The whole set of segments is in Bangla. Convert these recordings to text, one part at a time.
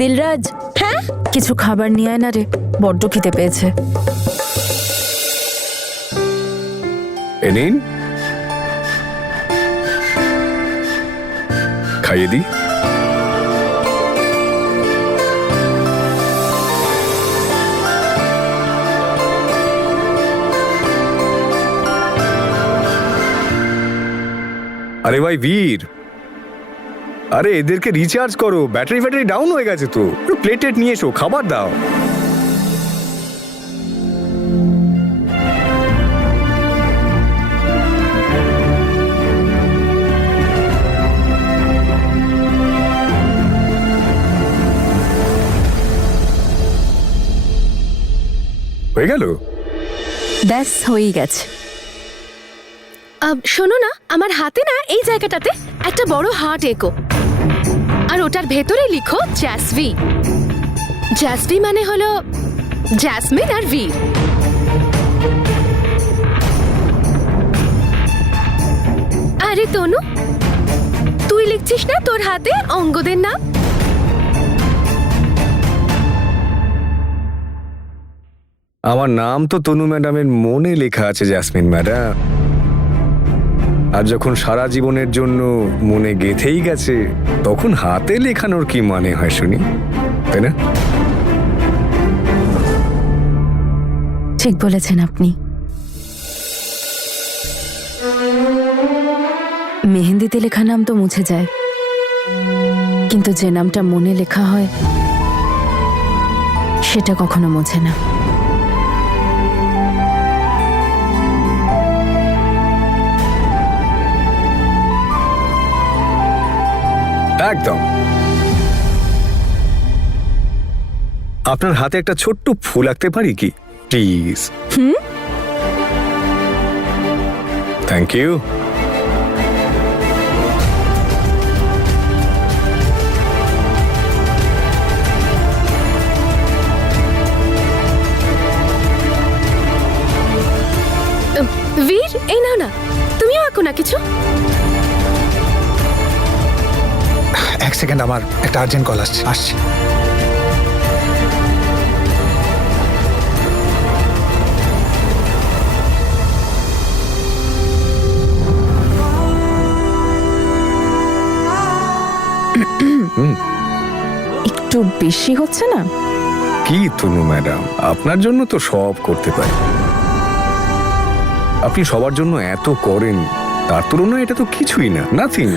দিলরাজ, হ্যাঁ কিছু খাবার নিয়ে আয় না রে, বড্ড খিদে পেয়েছে। এ নিন, খাইয়ে দি। আরে ভাই বীর, আরে এদেরকে রিচার্জ করো, ব্যাটারি ডাউন হয়ে গেছে তো। প্লেটেট নিয়ে এসো, খাবার দাও। হয়ে গেল? ব্যাস হয়েই গেছে। শোনো না, আমার হাতে না এই জায়গাটাতে একটা বড় হার্ট এঁকো, আর ওটার ভেতরে লিখো জ্যাসভি। জ্যাসভি মানে হলো জ্যাসমিন আর বীর। আরে তনু, তুই লিখছিস না তোর হাতে অঙ্গদের নাম? আমার নাম তো তনু ম্যাডামের মনে লেখা আছে, জ্যাসমিন ম্যাডাম। আর যখন সারা জীবনের জন্য মনে গেঁথেই গেছে, তখন হাতে লেখানোর কি মানে হয় শুনি, তাই না? ঠিক বলেছেন আপনি। মেহেন্দিতে লেখা নাম তো মুছে যায়, কিন্তু যে নামটা মনে লেখা হয় সেটা কখনো মোছে না। একদম। আপনার হাতে একটা ছোট্ট ফুল আঁকতে পারি কি প্লিজ? Thank you. বীর, এই নাও না, তুমিও আঁকো না কিছু। এক সেকেন্ড, আমার একটা আর্জেন্ট কল আসছে, আসছি। একটু বেশি হচ্ছে না? কি তনু ম্যাডাম, আপনার জন্য তো সব করতে পারি। আপনি সবার জন্য এত করেন, তার তুলনায় এটা তো কিছুই না, নাথিং।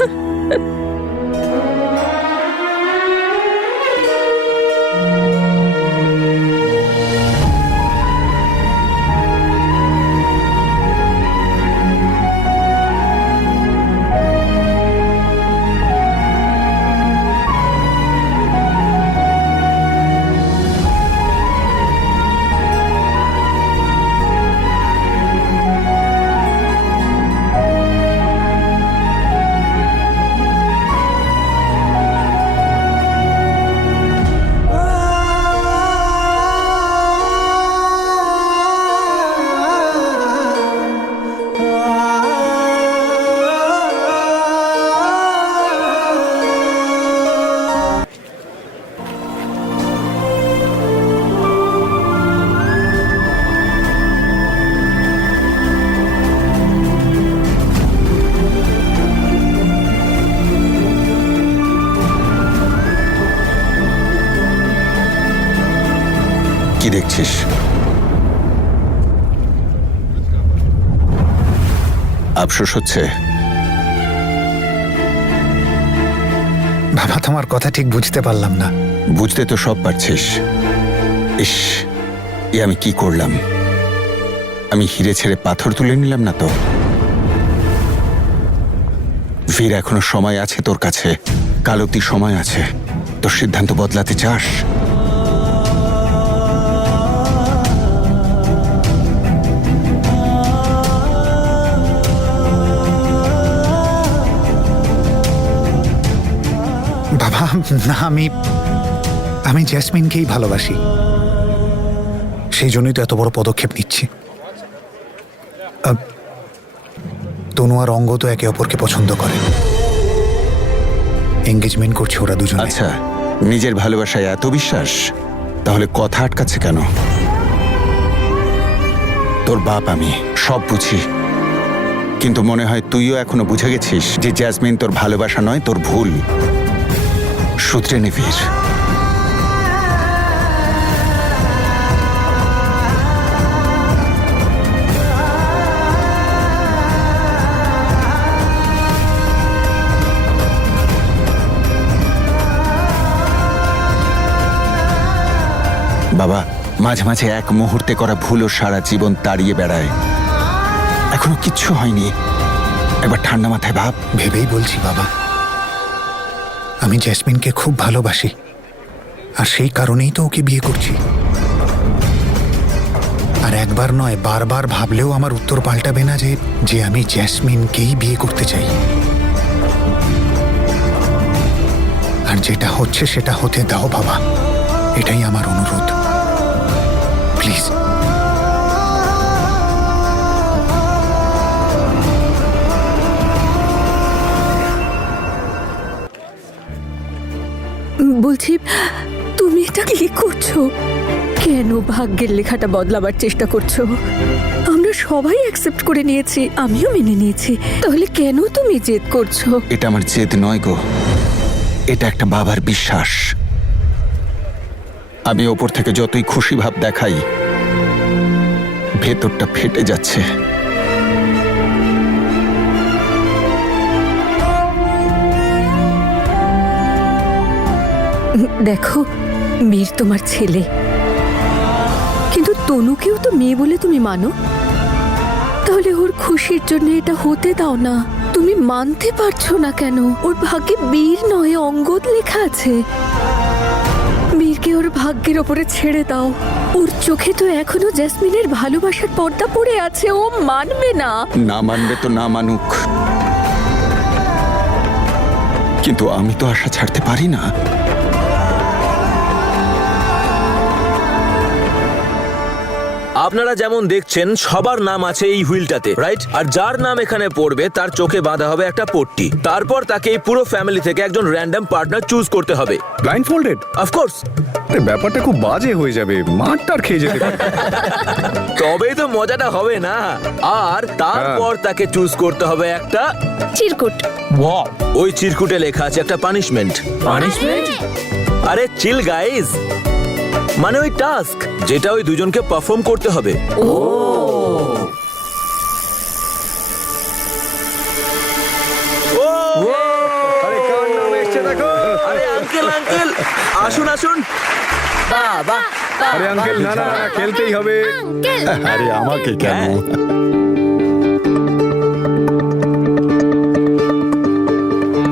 কি দেখছিস? আফসোস হচ্ছে? বাবা, তোমার কথা ঠিক বুঝতে পারলাম না। বুঝতে তো সব পারছিস। ইস, এ আমি কি করলাম? আমি হিরে ছেড়ে পাথর তুলে নিলাম না তো? বীর, এখনো সময় আছে তোর কাছে, কাল অবধি সময় আছে। তোর সিদ্ধান্ত বদলাতে চাস? বাবা না, আমি জ্যাসমিনকেই ভালোবাসি, সেই জন্যই তো এত বড় পদক্ষেপ নিচ্ছি। তনু আর অঙ্গ তো একে অপরকে পছন্দ করে, এঙ্গেজমেন্ট করছে ওরা দুজনে। আচ্ছা, নিজের ভালোবাসায় এত বিশ্বাস, তাহলে কথা আটকাচ্ছে কেন? তোর বাপ আমি, সব বুঝি, কিন্তু মনে হয় তুইও এখনো বুঝে গেছিস যে জ্যাসমিন তোর ভালোবাসা নয়, তোর ভুল। সূত্রে নে বীর। বাবা, মাঝে মাঝে এক মুহূর্তে করা ভুলও সারা জীবন তাড়িয়ে বেড়ায়। এখনো কিচ্ছু হয়নি, একবার ঠান্ডা মাথায় ভাব। ভেবেই বলছি বাবা, আমি জ্যাসমিনকে খুব ভালোবাসি, আর সেই কারণেই তো ওকে বিয়ে করছি। আর একবার নয়, বারবার ভাবলেও আমার উত্তর পাল্টাবে না যে আমি জ্যাসমিনকেই বিয়ে করতে চাই। আর যেটা হচ্ছে সেটা হতে দাও বাবা, এটাই আমার অনুরোধ, প্লিজ। বলছি, তুমি এটা কি করছো? কেন ভাগ্যের লেখাটা বদলাবার চেষ্টা করছো? আমরা সবাই অ্যাকসেপ্ট করে নিয়েছি, আমিও মেনে নিয়েছি, তাহলে কেন তুমি জেদ করছো? এটা আমার জেদ নয় গো, এটা একটা বাবার বিশ্বাস। আমি ওপর থেকে যতই খুশি ভাব দেখাই, ভেতরটা ফেটে যাচ্ছে। দেখো, বীর তোমার ছেলে, কিন্তু তনুকেও তো মেয়ে বলে তুমি মানো, তাহলে ওর খুশির জন্য এটা হতে দাও না। তুমি তুমি মানতে পারছো না কেন? ওর ভাগ্যে বীর নয় অঙ্গদ লেখা আছে। বীরকে ওর ভাগ্যের ওপরে ছেড়ে দাও। ওর চোখে তো এখনো জ্যাসমিনের ভালোবাসার পর্দা পড়ে আছে। ও মানবে না। না মানবে তো না মানুক, কিন্তু আমি তো আশা ছাড়তে পারি না। আপনারা যেমন দেখছেন সবার নাম আছে এই হুইলটাতে, রাইট? আর যার নাম এখানে পড়বে তার চোখে বাঁধা হবে একটা পট্টি। তারপর তাকে এই পুরো ফ্যামিলি থেকে একজন র্যান্ডম পার্টনার চুজ করতে হবে। Blind folded? অফকোর্স। ব্যাপারটা খুব বাজে হয়ে যাবে, মারটার খেয়ে যেতে পারে। তবেই তো মজাটা হবে না। আর তারপর তাকে চুজ করতে হবে একটা চিরকুট। ওই চিরকুটে লেখা আছে একটা পানিশমেন্ট। পানিশমেন্ট? আরে চিল গাইস, মানে ওই টাস্ক যেটা ওই দুজনকে পারফর্ম করতে হবে। আরে কার নাম এসছে দেখো। আরে আঙ্কেল আঙ্কেল, আসুন আসুন। আরে আঙ্কেল, না না না, খেলতেই হবে। আরে আমাকে কেন?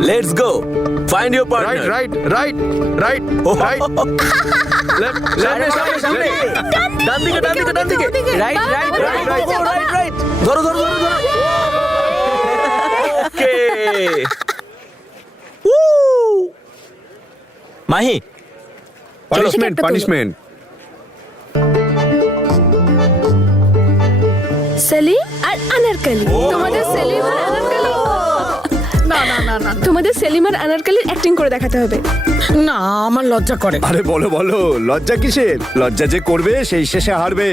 Let's go, find your partner. Right right right right. সামনে সামনে সামনে, ডান দিকে ডান দিকে ডান দিকে, right right right right right, ধরো ধরো ধরো ধরো। ওকে, মাহি পানিশমেন্ট পানিশমেন্ট। সেলিম আর আনারকলি। তোমাদের সেলিম আর আনারকলি, তোমাদের সেলিম আর আনারকলির অ্যাক্টিং করে দেখাতে হবে। না, আমার লজ্জা করে। আরে বলো বলো, লজ্জা কিসের? লজ্জা যে করবে সেই শেষে হারবে।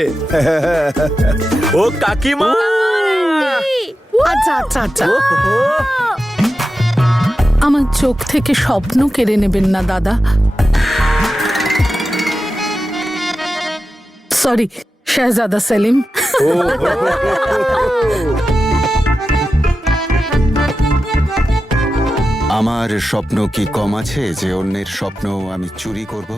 ও কাকিমা। আচ্ছা আচ্ছা আচ্ছা, আমার চোখ থেকে স্বপ্ন কেড়ে নেবেন না দাদা। সরি শেহজাদা সেলিম। আমার স্বপ্ন কি কম আছে যে অন্যের স্বপ্ন আমি চুরি করব?